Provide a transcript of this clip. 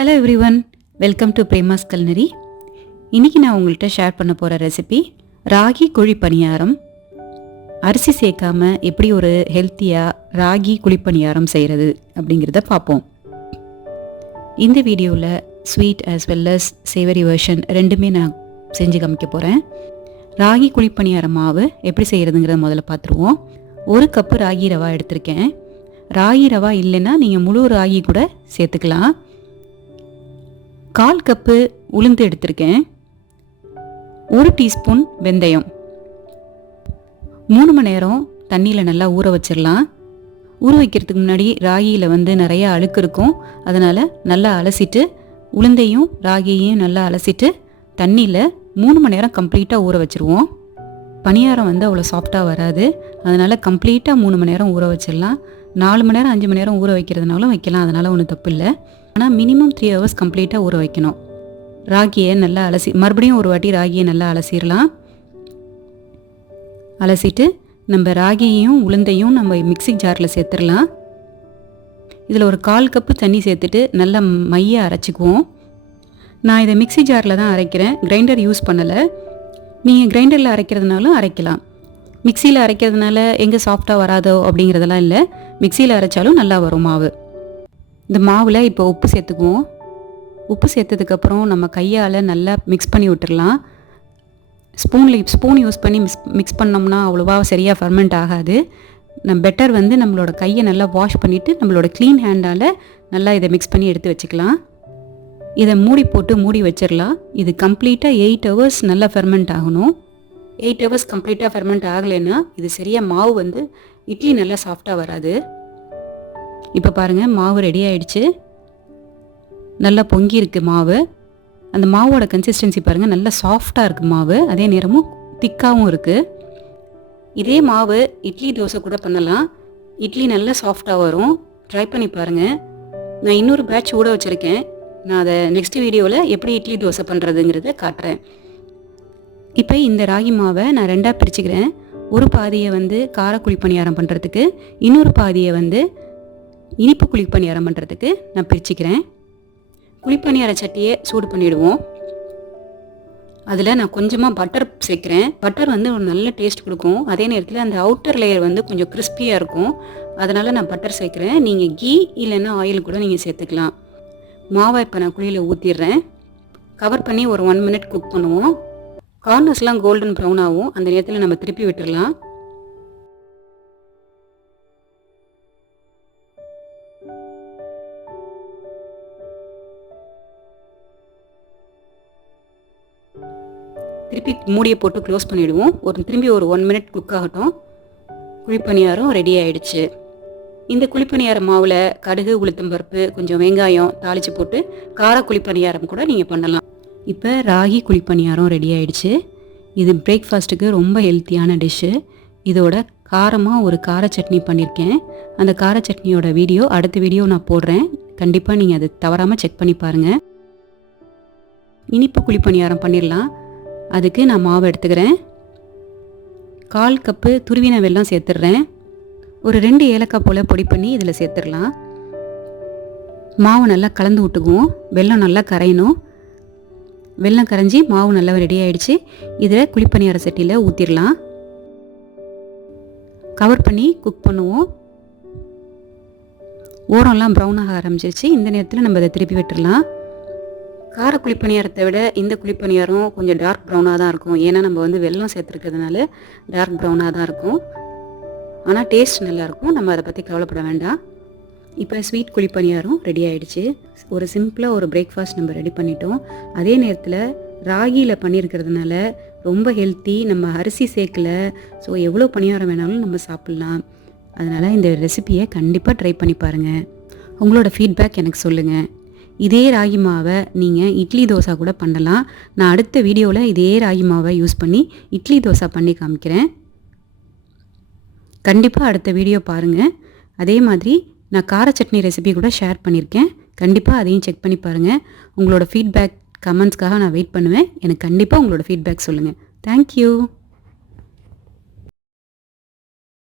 Hello everyone, welcome to Prema's Culinary. இன்னைக்கு நான் உங்கள்கிட்ட ஷேர் பண்ண போகிற ரெசிபி ராகி குழி பணியாரம். அரிசி சேர்க்காம எப்படி ஒரு ஹெல்த்தியாக ராகி குழி பணியாரம் செய்கிறது அப்படிங்கிறத பார்ப்போம். இந்த வீடியோவில் sweet as well as savoury version ரெண்டுமே நான் செஞ்சு காமிக்க போகிறேன். ராகி குழி பணியாரம் மாவு எப்படி செய்கிறதுங்கிறத முதல்ல பார்த்துருவோம். 1 கப்பு ராகி ரவா எடுத்திருக்கேன். ராகி ரவா இல்லைன்னா நீங்கள் முழு ராகி கூட சேர்த்துக்கலாம். 1/4 கப்பு உளுந்து எடுத்திருக்கேன். 1 டீஸ்பூன் வெந்தயம். 3 மணி நேரம் தண்ணியில் நல்லா ஊற வச்சிடலாம். ஊற வைக்கிறதுக்கு முன்னாடி ராகியில் நிறைய அழுக்கு இருக்கும். அதனால் நல்லா அலசிட்டு உளுந்தையும் ராகியையும் நல்லா அலசிட்டு தண்ணியில் 3 மணி நேரம் கம்ப்ளீட்டாக ஊற வச்சுருவோம். பணியாரம் அவ்வளோ சாஃப்டாக வராது. அதனால் கம்ப்ளீட்டாக 3 மணி நேரம் ஊற வச்சிடலாம். 4 மணி நேரம் 5 மணி நேரம் ஊற வைக்கிறதுனாலும் வைக்கலாம், அதனால் ஒன்றும் தப்பு இல்லை. ஆனால் மினிமம் 3 ஹவர்ஸ் கம்ப்ளீட்டாக ஊற வைக்கணும். ராகியை நல்லா மறுபடியும் ஒரு வாட்டி ராகியை நல்லா அலசிடலாம். அலசிட்டு நம்ம ராகியையும் உளுந்தையும் நம்ம மிக்ஸி ஜாரில் சேர்த்துடலாம். இதில் ஒரு 1/4 கப்பு தண்ணி சேர்த்துட்டு நல்லா மைய அரைச்சிக்குவோம். நான் இதை மிக்ஸி ஜாரில் தான் அரைக்கிறேன், கிரைண்டர் யூஸ் பண்ணலை. நீங்கள் கிரைண்டரில் அரைக்கிறதுனாலும் அரைக்கலாம். மிக்சியில் அரைக்கிறதுனால எங்கே சாஃப்டாக வராதோ அப்படிங்கிறதெல்லாம் இல்லை, மிக்சியில் அரைச்சாலும் நல்லா வரும் மாவு. இந்த மாவில் இப்போ உப்பு சேர்த்துக்குவோம். உப்பு சேர்த்ததுக்கப்புறம் நம்ம கையால் நல்லா மிக்ஸ் பண்ணி விட்டுடலாம். ஸ்பூன் யூஸ் பண்ணி மிக்ஸ் பண்ணோம்னா அவ்வளோவா சரியாக ஃபர்மெண்ட் ஆகாது. பெட்டர் நம்மளோட கையை நல்லா வாஷ் பண்ணிவிட்டு நம்மளோட க்ளீன் ஹேண்டால் நல்லா இதை மிக்ஸ் பண்ணி எடுத்து வச்சுக்கலாம். இதை மூடி வச்சிடலாம். இது கம்ப்ளீட்டாக 8 ஹவர்ஸ் நல்லா ஃபெர்மெண்ட் ஆகணும். 8 ஹவர்ஸ் கம்ப்ளீட்டாக ஃபெர்மெண்ட் ஆகலைன்னா இது சரியாக மாவு இட்லி நல்லா சாஃப்டாக வராது. இப்போ பாருங்கள், மாவு ரெடி ஆகிடுச்சு. நல்லா பொங்கி இருக்குது மாவு. அந்த மாவோட கன்சிஸ்டன்சி பாருங்கள், நல்லா சாஃப்டாக இருக்குது மாவு. அதே நேரமும் திக்காகவும் இருக்குது. இதே மாவு இட்லி தோசை கூட பண்ணலாம். இட்லி நல்லா சாஃப்டாக வரும். ட்ரை பண்ணி பாருங்கள். நான் இன்னொரு பேட்ச் ஊற வச்சுருக்கேன். நான் அதை நெக்ஸ்ட் வீடியோவில் எப்படி இட்லி தோசை பண்ணுறதுங்கிறத காட்டுறேன். இப்போ இந்த ராகி மாவை நான் 2ஆக பிரிச்சுக்கிறேன். ஒரு பாதியை கார குழி பணியாரம் பண்ணுறதுக்கு, இன்னொரு பாதியை இனிப்பு குழி பணியாரம் பண்ணுறதுக்கு நான் பிரிச்சுக்கிறேன். குழிப்பணியார சட்டியை சூடு பண்ணிவிடுவோம். அதில் நான் கொஞ்சமாக பட்டர் சேர்க்குறேன். பட்டர் ஒரு நல்ல டேஸ்ட் கொடுக்கும். அதே நேரத்தில் அந்த அவுட்டர் லேயர் கொஞ்சம் கிறிஸ்பியாக இருக்கும். அதனால் நான் பட்டர் சேர்க்குறேன். நீங்கள் கீ இல்லைன்னா ஆயில் கூட நீங்கள் சேர்த்துக்கலாம். மாவை இப்போ நான் குழியில் ஊற்றிடுறேன். கவர் பண்ணி ஒரு 1 மினிட் குக் பண்ணுவோம். கார்னர்ஸ்லாம் கோல்டன் ப்ரௌன் ஆகும். அந்த நேரத்தில் நம்ம திருப்பி விட்டுடலாம். திருப்பி மூடியை போட்டு க்ளோஸ் பண்ணிவிடுவோம். திரும்பி ஒரு 1 மினிட் குக் ஆகட்டும். குழிப்பணியாரம் ரெடி ஆகிடுச்சு. இந்த குழிப்பணியாரம் மாவில் கடுகு, உளுத்தம்பருப்பு, கொஞ்சம் வெங்காயம் தாளித்து போட்டு கார குழிப்பணியாரம் கூட நீங்கள் பண்ணலாம். இப்போ ராகி குழிப்பணியாரம் ரெடி ஆகிடுச்சு. இது பிரேக்ஃபாஸ்ட்டுக்கு ரொம்ப ஹெல்த்தியான டிஷ்ஷு. இதோட காரமாக ஒரு கார சட்னி பண்ணியிருக்கேன். அந்த கார சட்னியோட வீடியோ அடுத்த வீடியோ நான் போடுறேன். கண்டிப்பாக நீங்கள் அதை தவறாமல் செக் பண்ணி பாருங்கள். இனிப்பு குழிப்பணியாரம் பண்ணிடலாம். அதுக்கு நான் மாவு எடுத்துக்கிறேன். 1/4 கப்பு துருவின வெல்லம் சேர்த்துடுறேன். ஒரு 2 ஏலக்காய் போல் பொடி பண்ணி இதில் சேர்த்துடலாம். மாவு நல்லா கலந்து விட்டுக்குவோம். வெல்லம் நல்லா கரையணும். வெல்லம் கரைஞ்சி மாவு நல்லா ரெடி ஆகிடுச்சு. இதில் குழிப்பணியார சட்டியில் ஊற்றிடலாம். கவர் பண்ணி குக் பண்ணுவோம். ஓரம்லாம் ப்ரௌனாக ஆரம்பிச்சிருச்சு. இந்த நேரத்தில் நம்ம அதை திருப்பி விட்டுடலாம். கார குழிப்பணியாரத்தை விட இந்த குழிப்பணியாரம் கொஞ்சம் டார்க் ப்ரௌனாக தான் இருக்கும். ஏன்னா நம்ம வெல்லம் சேர்த்துருக்கிறதுனால டார்க் ப்ரௌனாக தான் இருக்கும். ஆனால் டேஸ்ட் நல்லாயிருக்கும். நம்ம அதை பற்றி கவலைப்பட வேண்டாம். இப்போ ஸ்வீட் குழிப்பணியாரம் ரெடி ஆகிடுச்சு. ஒரு சிம்பிளாக ஒரு பிரேக்ஃபாஸ்ட் நம்ம ரெடி பண்ணிட்டோம். அதே நேரத்தில் ராகியில் பண்ணியிருக்கிறதுனால ரொம்ப ஹெல்த்தி. நம்ம அரிசி சேர்க்கல. ஸோ எவ்வளோ பணியாரம் வேணாலும் நம்ம சாப்பிட்லாம். அதனால் இந்த ரெசிபியை கண்டிப்பாக ட்ரை பண்ணி பாருங்கள். உங்களோட ஃபீட்பேக் எனக்கு சொல்லுங்கள். இதே ராகி மாவை நீங்கள் இட்லி தோசை கூட பண்ணலாம். நான் அடுத்த வீடியோவில் இதே ராகி மாவை யூஸ் பண்ணி இட்லி தோசை பண்ணி காமிக்கிறேன். கண்டிப்பாக அடுத்த வீடியோ பாருங்கள். அதே மாதிரி நான் கார சட்னி ரெசிபி கூட ஷேர் பண்ணியிருக்கேன். கண்டிப்பாக அதையும் செக் பண்ணி பாருங்கள். உங்களோட ஃபீட்பேக் கமெண்ட்ஸ்க்காக நான் வெயிட் பண்ணுவேன். எனக்கு கண்டிப்பாக உங்களோட ஃபீட்பேக் சொல்லுங்கள். தேங்க்யூ.